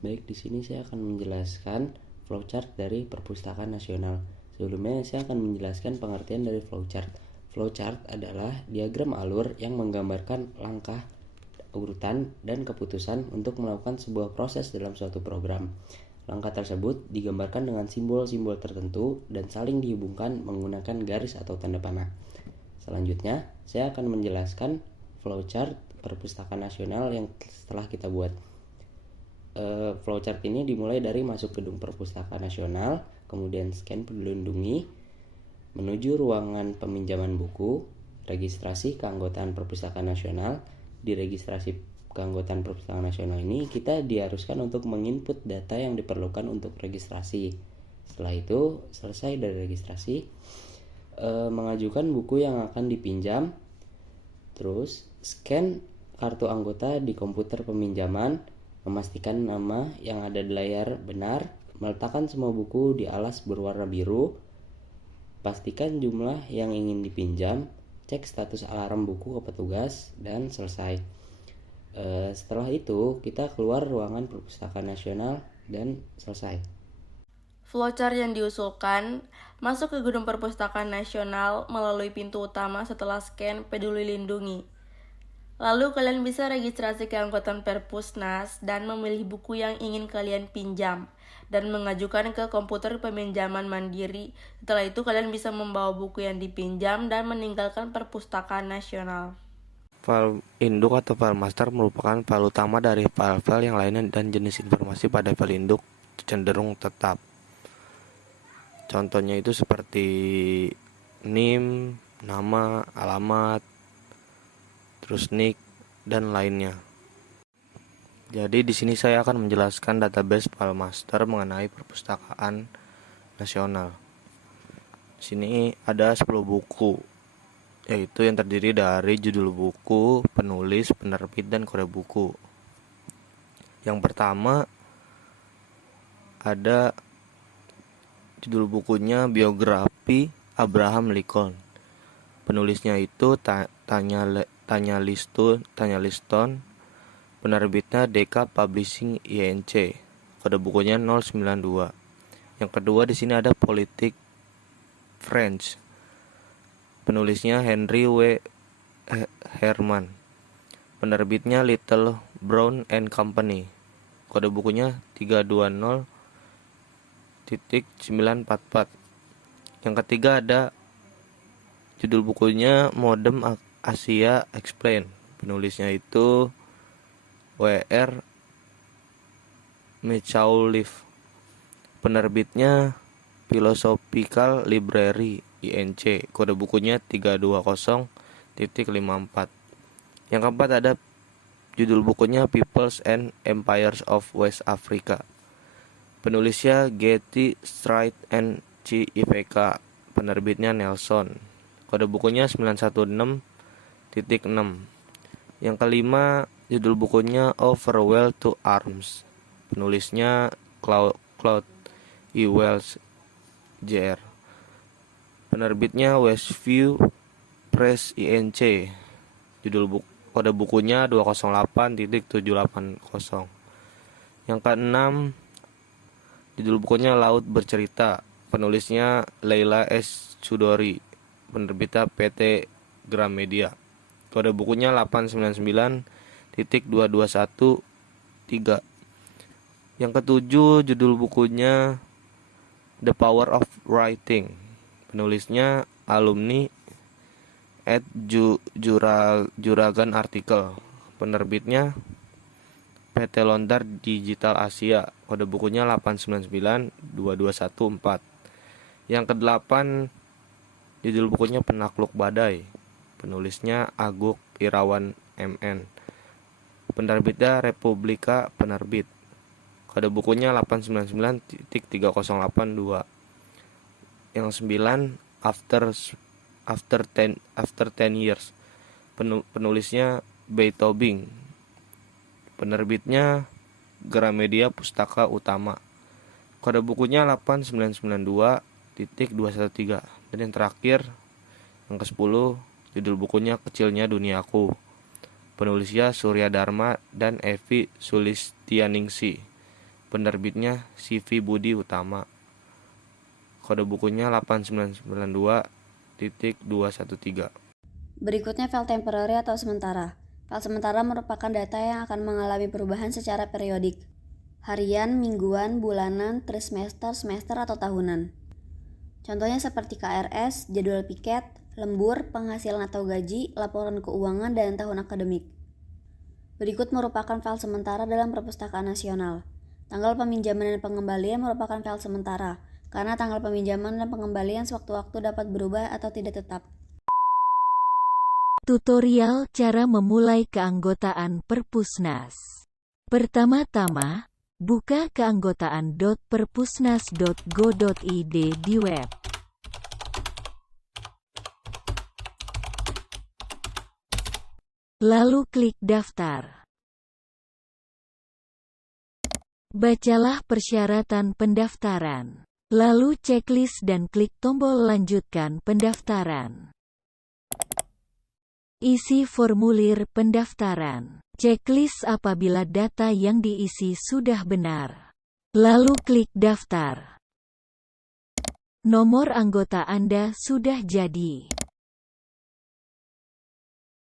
Baik, di sini saya akan menjelaskan flowchart dari Perpustakaan Nasional. Sebelumnya saya akan menjelaskan pengertian dari flowchart. Flowchart adalah diagram alur yang menggambarkan langkah, urutan, dan keputusan untuk melakukan sebuah proses dalam suatu program. Langkah tersebut digambarkan dengan simbol-simbol tertentu dan saling dihubungkan menggunakan garis atau tanda panah. Selanjutnya, saya akan menjelaskan flowchart Perpustakaan Nasional yang setelah kita buat. Flowchart ini dimulai dari masuk gedung Perpustakaan Nasional, kemudian scan Peduli Lindungi, menuju ruangan peminjaman buku, registrasi keanggotaan Perpustakaan Nasional. Di registrasi keanggotaan Perpustakaan Nasional ini kita diharuskan untuk menginput data yang diperlukan untuk registrasi. Setelah itu selesai dari registrasi, mengajukan buku yang akan dipinjam, terus scan kartu anggota di komputer peminjaman, memastikan nama yang ada di layar benar, meletakkan semua buku di alas berwarna biru, pastikan jumlah yang ingin dipinjam, cek status alarm buku ke petugas, dan selesai. Setelah itu kita keluar ruangan Perpustakaan Nasional dan selesai. Flowchart yang diusulkan masuk ke Gedung Perpustakaan Nasional melalui pintu utama setelah scan Peduli Lindungi. Lalu kalian bisa registrasi keanggotaan Perpusnas dan memilih buku yang ingin kalian pinjam dan mengajukan ke komputer peminjaman mandiri. Setelah itu kalian bisa membawa buku yang dipinjam dan meninggalkan Perpustakaan Nasional. File induk atau file master merupakan file utama dari file-file yang lainnya dan jenis informasi pada file induk cenderung tetap. Contohnya itu seperti NIM, nama, alamat, terus nick, dan lainnya. Jadi di sini saya akan menjelaskan database file master mengenai Perpustakaan Nasional. Di sini ada 10 buku, yaitu yang terdiri dari judul buku, penulis, penerbit, dan kode buku. Yang pertama ada judul bukunya Biografi Abraham Lincoln. Penulisnya itu Tanya Liston. Penerbitnya Decca Publishing Inc. Kode bukunya 092. Yang kedua di sini ada Politik French. Penulisnya Henry W. Herman. Penerbitnya Little Brown and Company. Kode bukunya 320.944. Yang ketiga ada judul bukunya Modem Asia Explain. Penulisnya itu W.R. Macauliffe. Penerbitnya Philosophical Library INC. Kode bukunya 320.54. Yang keempat ada judul bukunya Peoples and Empires of West Africa. Penulisnya Getty Strait and C. IVK. Penerbitnya Nelson. Kode bukunya 916.6. Yang kelima, judul bukunya Overwhelmed to Arms. Penulisnya Claude E. Wells Jr. Penerbitnya Westview Press INC. Kode bukunya 208.780. Yang keenam, judul bukunya Laut Bercerita. Penulisnya Leila S. Chudori. Penerbitnya PT Gramedia. Kode bukunya 899.221.3. Yang ketujuh, judul bukunya The Power of Writing. Penulisnya alumni at Juragan Artikel. Penerbitnya PT Lontar Digital Asia. Kode bukunya 899.221.4. Yang kedelapan, judul bukunya Penakluk Badai. Penulisnya Aguk Irawan MN. Penerbitnya Republika Penerbit. Kode bukunya 899.3082. Yang 9, After 10 Years. Penulisnya Beethoven. Penerbitnya Gramedia Pustaka Utama. Kode bukunya 8992.213. Dan yang terakhir, yang ke-10, judul bukunya Kecilnya Duniaku. Penulisnya Surya Dharma dan Evi Sulistianingsih. Penerbitnya CV Budi Utama. Kode bukunya 8992.213. Berikutnya file temporary atau sementara. File sementara merupakan data yang akan mengalami perubahan secara periodik. Harian, mingguan, bulanan, trimester, semester, atau tahunan. Contohnya seperti KRS, jadwal piket, lembur, penghasilan atau gaji, laporan keuangan, dan tahun akademik. Berikut merupakan file sementara dalam Perpustakaan Nasional. Tanggal peminjaman dan pengembalian merupakan file sementara, karena tanggal peminjaman dan pengembalian sewaktu-waktu dapat berubah atau tidak tetap. Tutorial cara memulai keanggotaan Perpusnas. Pertama-tama, buka keanggotaan.perpusnas.go.id di web. Lalu klik daftar. Bacalah persyaratan pendaftaran. Lalu checklist dan klik tombol lanjutkan pendaftaran. Isi formulir pendaftaran. Checklist apabila data yang diisi sudah benar. Lalu klik daftar. Nomor anggota Anda sudah jadi.